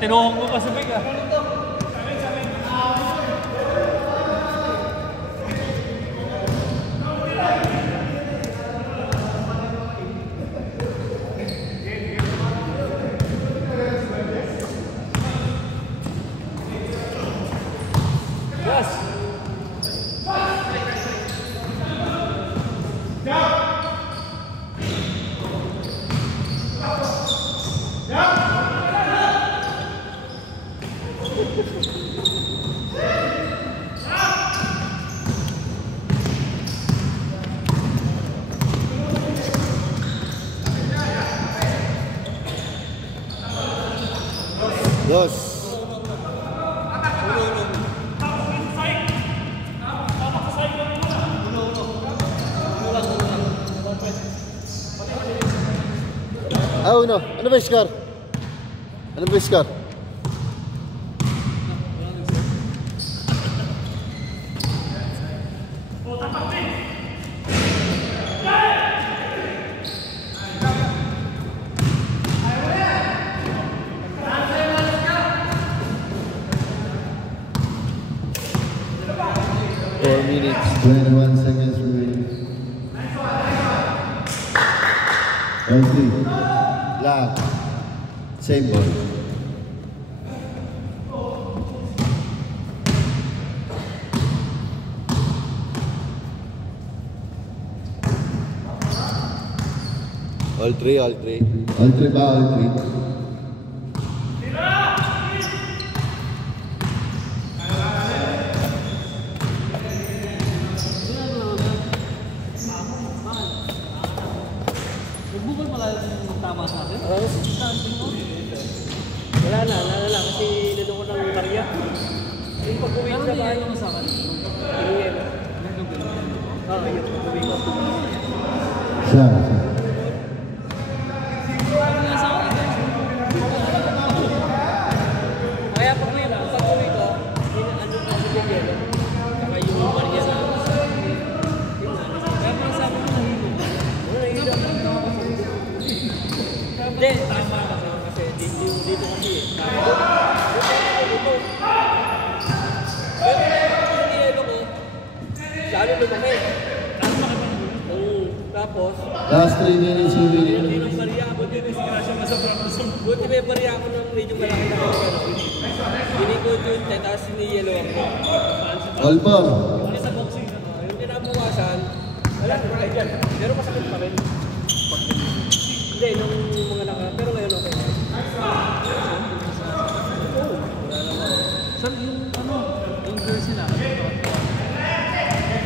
Tinuhong mo pa sa big ah. Dos. Uno. Ano ba yung score? Ano ba yung score? Minutes, 21 seconds remaining. Lag. Same ball. All three, all three. All three ba? All three. Wala na kasi nito ko ng karya. Yung pag-uwi sa bahay mo sa akin. Inuwi mo. Oo, yun. Pag-uwi ko. Siya. Kaya pag-uwi ko, ano na sa bigyan. Saka yung karya na. Kaya parang sa akin na nahilo. Nahilo. Hindi, tama kasi dito kasi eh. Lalo lumaki. Tapos, Last 3 minutes remaining. hindi nang bariya ako din. Disgrasya ka sa Bramson. Buti may bariya ako ng medyo malaki na ako. Pinikot yun, tapos siniyelo ako. All four. Sa boxing, yung kinabukasan, wala na kayo dyan. Pero masakit pa rin. Hindi, nung mga naka, pero ngayon okay. Saan yung ano, yung jersey na?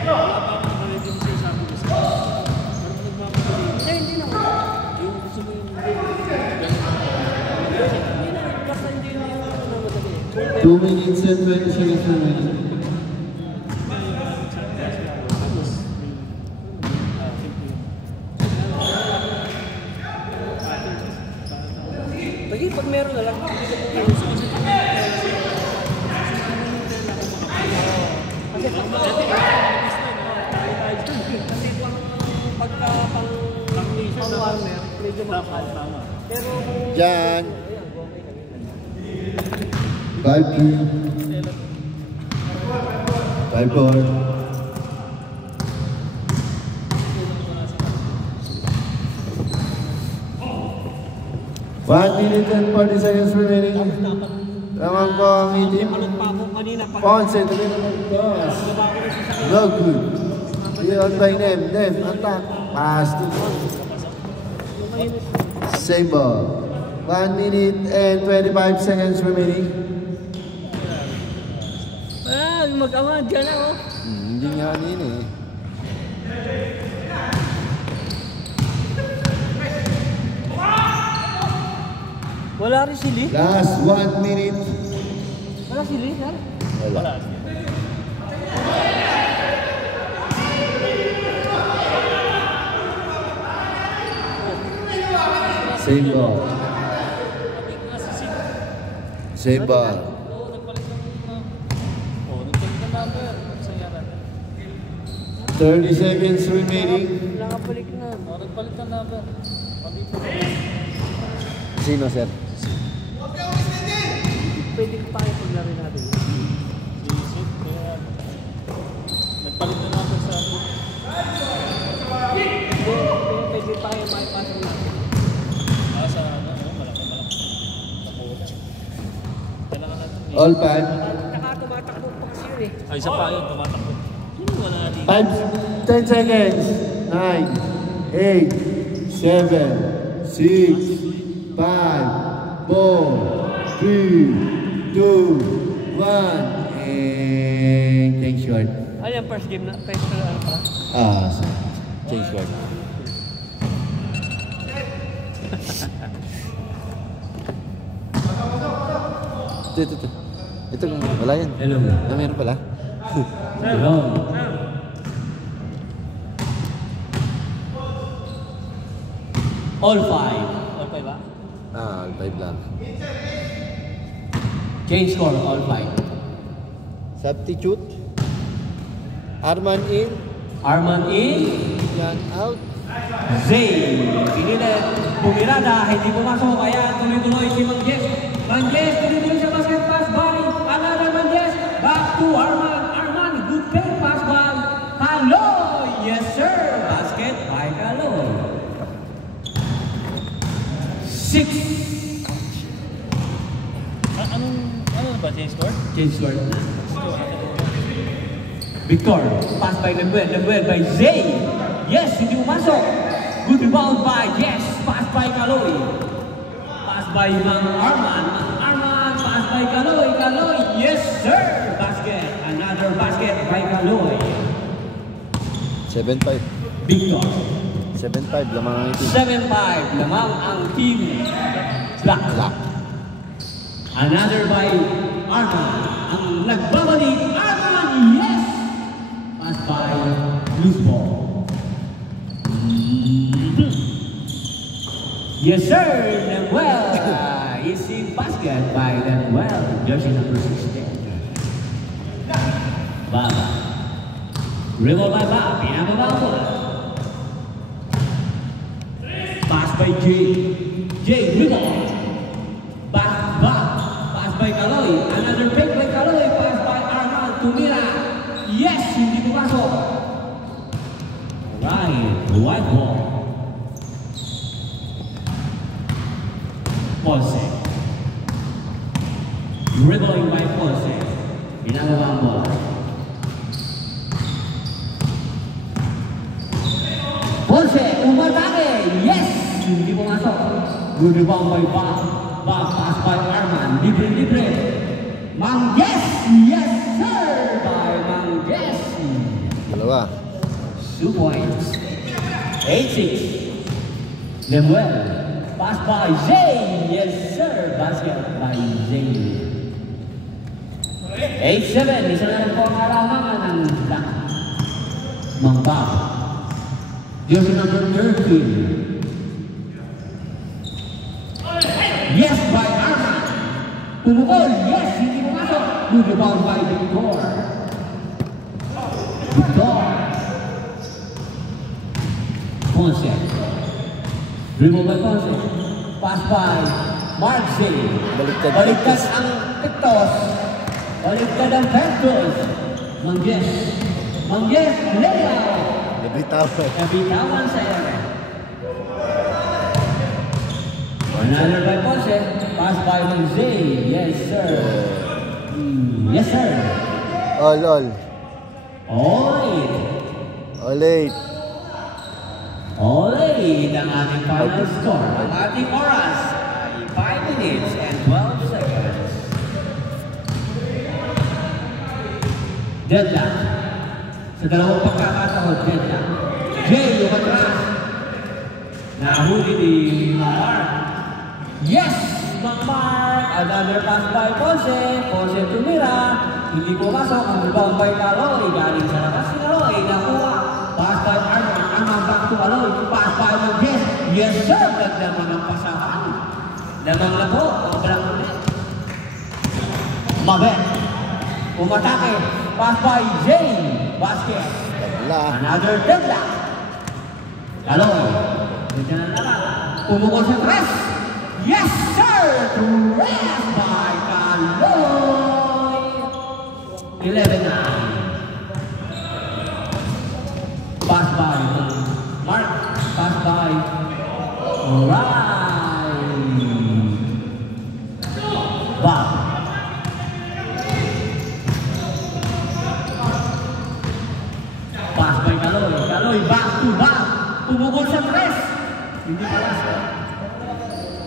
Wala pa akong nakalit yung sinasabi ko sa parang nagmamadali. Hindi na. Yung gusto mo yung hindi na. Basta hindi na yung nagmamadali. 2 minutes and 20 seconds remaining. Lagi pag meron na lang, pang-warmer, medyo mahal. Pero Diyan. 5-3. 5-4. One minute and 40 seconds remaining. Lamang po ang itim. Ponce, tabi naman po. No good. Yun by Nem. Nem, attack. Pass to same ball. 1 minute and 25 seconds remaining. mag-ama dyan ako. Hindi nga nini eh. Wala rin sili? Last 1 minute. Wala sili, sir? Wala. Same ball. Same ball. 30 seconds remaining. Nakabalik na. Nagpalit na number. Sino, sir? pwede pa tayo paglaro natin. Isip, kaya nagpalit na natin sa Pwede tayo makipasok natin. sa ano, malaki. Tapos, kailangan natin. All five. Tsaka tumatakbo pa kasi yun eh. Ay, isa pa yun, tumatakbo. Yun, wala natin. 10 seconds. 9, 8, 7, 6, 5, 4, 3, 2, 1, and take short. Ano yung first game na? First ano pa? Change short. Ito. Ito, wala yan. Hello. Meron pala. Hello. All five. All five ba? All five lang. Change score, all five. Substitute. Arman in. Arman in. Yan out. Zay. Pinilit. Pumirada. Hindi pumasok. Kaya tuloy-tuloy si Mangjes. Mangjes. Tuloy-tuloy sa basket pass by. Another Mangjes. Back to Arman. Arman. Good pair pass by Kaloy. Yes sir. Basket by Kaloy. 6. Ano ba, change score? Change score. Victor. Pass by Lemuel. Lemuel by Zay. Yes, hindi pumasok. Good rebound by Yes. Pass by Kaloy. Pass by Mang Arman. Arman. Pass by Kaloy. Kaloy. Yes, sir. Basket. Another basket by Kaloy. 7-5. Victor. 7-5. Lamang ang itim. 7-5. Lamang ang team. Black. Another by Arman. Ang nagbabalik. Arman. Yes. Pass by loose ball. Yes, sir. Lemuel. Easy basket by Lemuel. Jersey number 16. Baba. Dribble by Baba. Pinababa mo. Pass by Jay. Jay, dribble. Back. Pass by Kaloy. Another pick by Kaloy. Pass by Arman. Tumira. Yes, hindi pumasok. Right. White ball. Ponce. Dribbling by Ponce. Binababa ang bola. Ponce, umatake! Yes! Hindi pumasok. Good rebound by Bob. Bob, pass by Arman. Libre. Mangges! Yes, sir! By Mangges. Dalawa. 2 points. 8-6. Lemuel. Pass by Zay. Yes, sir. Basket by Zay. 8-7. Isa na rin po ang kalamangan ng Black. Mangba. Jersey number 13. Yes, by Arman. Pumukol. Yes, hindi pumasok. Good rebound by Victor. Ponce. Dribble by Ponce. Pass by Marcy. Baliktad ang Pictos. Baliktad ang Pictos. Mangges. Layout. Nabitawan sa iyo. Another by Ponce. Pass by Marcy. Yes, sir. Yes, sir. All. All eight. All eight ang ating final score. Ang ating oras ay 5 minutes and 12 seconds. Deadlock. Sa dalawang pagkakataon, deadlock. Jay, yung atras. Nahuli ni Mark. Yes! Mark! Another pass by Ponce. Ponce tumira. Hindi pumasok. Ang rebound by Kaloy. Galing sa labas si Kaloy. Nakuha. Pass by Arman. Arman back to Kaloy. Pass by Mangges. Yes, sir! Naglaman ang pasahan. Lamang na po. Ang black net. Mabet. Umatake. Pass by Jay. Basket. Another deadlock. Kaloy. Dito na naman. Pumukol sa tres. Yes, sir! To rest by Kaloy. Kaloy! 11-9. Pass by Mark. Pass by Ryan. Bob. Pass by Kaloy. Kaloy back to back. Tumugol sa press. Hindi pala siya.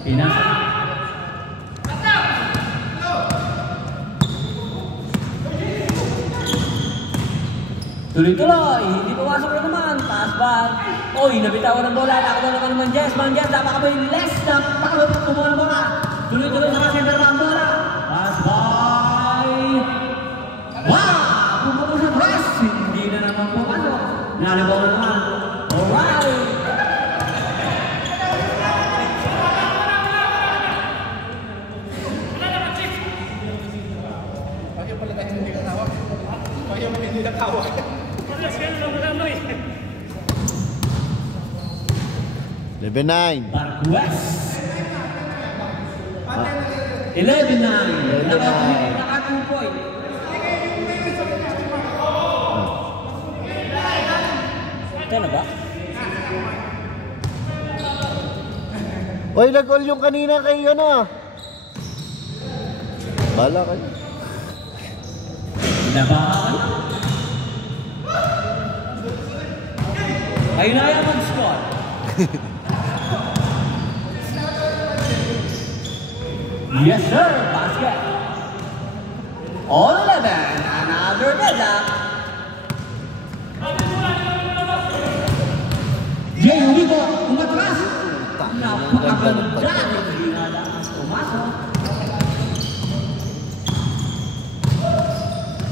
Pinasa. Tuloy-tuloy, hindi pumasok na naman. Pass back. Oy, nabitawan ng bola. Nakagawa naman naman Jess. Jess, napakabay less. Napakabay kumuha ng bola. Tuloy-tuloy sa center ng bola. Pass by. Wow! Pumukul sa press. Hindi na naman pumasok. Nalibaw na naman. Alright. Level 9. Barquez. 11-9. Naka 2 point. Ito na ba? Oy, nag-all yung kanina kay ano. Bala kayo. Labakan. Ayun na yan mag-score. Yes sir, basket. All 11, another deadlock. Jay, hindi ko umatras. Napakaganda. Hindi nga lakas pumasok.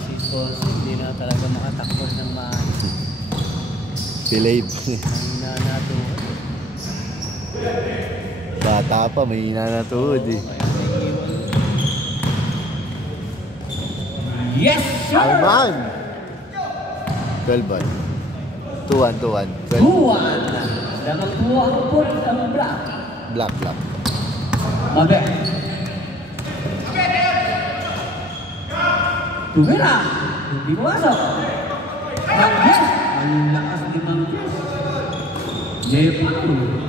Si Boss, hindi na talaga makatakbo ng maayos. Delayed. Ang nanato. Bata pa, may hinanatuhod eh. Yes sir. Arman! 12 ball. 2-1, 2-1. 12. 2-1. Dapat po ang put ang black. Black. Mabe. Tumira. Hindi pumasok. Manggis. Ang lakas ni Manggis. Nepal.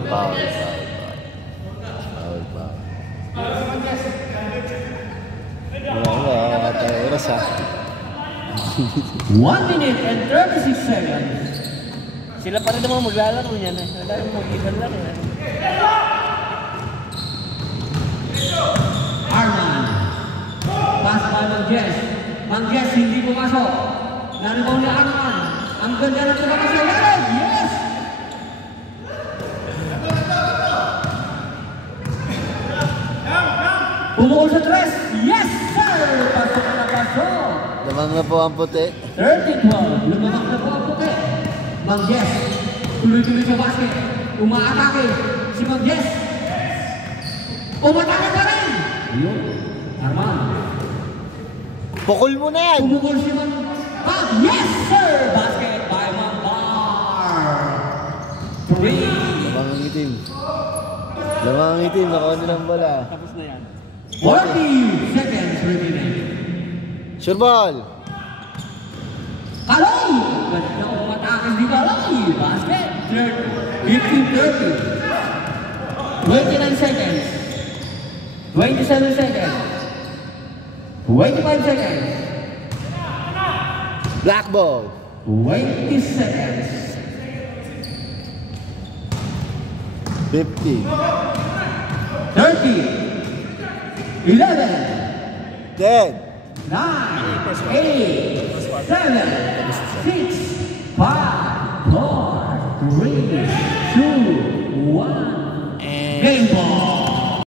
Foul. Wala tayo oras ha. 1 minute and 36 seconds. Sila pa rin naman maglalaro niyan. Wala yung mag-iban lang. Arman. Pass by Manggis. Manggis hindi pumasok. Naribaw ni Arman. Ang ganda ng tumakas sa lalim. Yes! Pumukul sa tres. Yes, sir! Pasok na pasok. Lamang na po ang puti. 30-12. Lumabak na po ang puti. Manggis. Tuloy-tuloy sa basket. Umaatake. Si Manggis. Umatake pa rin. Yun. Arman. Pukul mo na yan! Pumukul si Manggis. Yes, sir! Basket by Mambar. 3. Lamang ang itim. Lamang ang itim. Nakaon nilang bola. Tapos na yan. 40 seconds remaining. Sure ball! Kaloy! Ganda umatakas ni Kaloy. Basket. 15-30. 29 seconds. 27 seconds. 25 seconds. Black ball! 20 seconds. 50. 30. 11. 10. 9, 8, 7, 6, 5, 4, 3, 2, 1. Game ball.